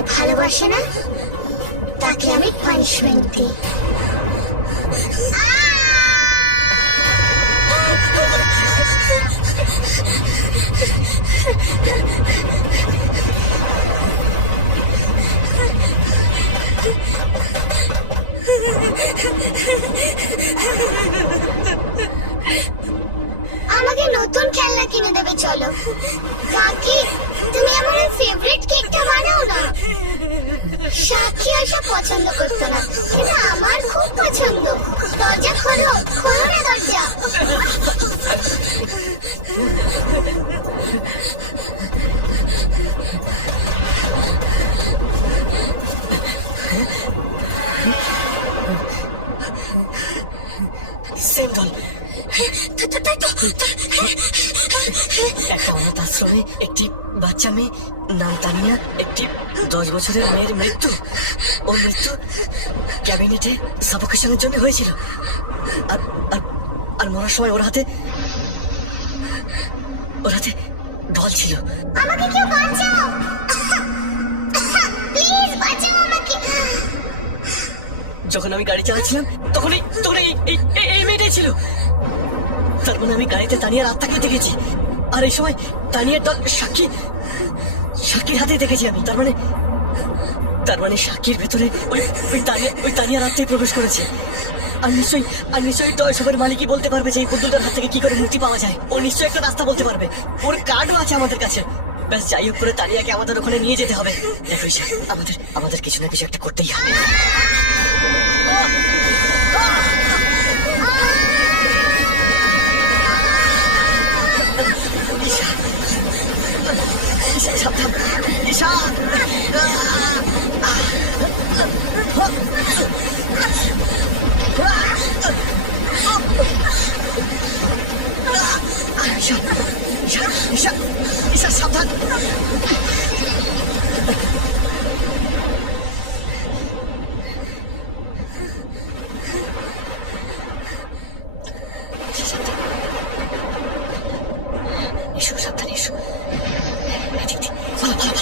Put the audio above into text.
আমায় ভালোবাসে না, তাকে আমি পানিশমেন্ট দিই। আমাকে নতুন খেলনা কিনে দেবে, চলো। কাকি, তুমি আমার ফেভারিট কেকটা বানাও না। সাক্ষী এসব পছন্দ করতো না, কিন্তু আমার খুব পছন্দ। দরজা খোলো, খোলো না দরজা। সেম দল। তাই তো। একটা অনাথ আশ্রমে একটি বাচ্চা মেয়ে নাম তানিয়া, একটি 10 বছরের মেয়ের মৃত্যু। ওর মৃত্যু ক্যাবিনেটে সাফোকেশনের জন্য হয়েছিল। আর আর আর মরার সময় ওর হাতে ঢল ছিল। আমাকে কেউ বাঁচাও, প্লিজ বাঁচাও আমাকে। যখন আমি গাড়ি চালাচ্ছিলাম তখন এই মেয়েটাই ছিল। তার মানে আমি গাড়িতে তানিয়ার আত্মাকে দেখেছি, আর এই সময় তানিয়ার দল সাক্ষীর হাতে দেখেছি আমি। তার মানে সাক্ষীর ভেতরে ওই তানিয়ার আত্মাই প্রবেশ করেছে। আর নিশ্চয়ই টয় শপের মালিকই বলতে পারবে যে এই পুতুলটার হাত থেকে কি করে মুক্তি পাওয়া যায়। ও নিশ্চয়ই একটা রাস্তা বলতে পারবে। ওর কার্ডও আছে আমাদের কাছে। ব্যাস, যাই হোক করে তানিয়াকে আমাদের ওখানে নিয়ে যেতে হবে। দেখো ঈশা, আমাদের কিছু না কিছু একটা করতেই হবে। ঈশা, সাবধান ঈশা। ঈশা, সাবধান। এসো, সাবধান এসো। ভালো ভালো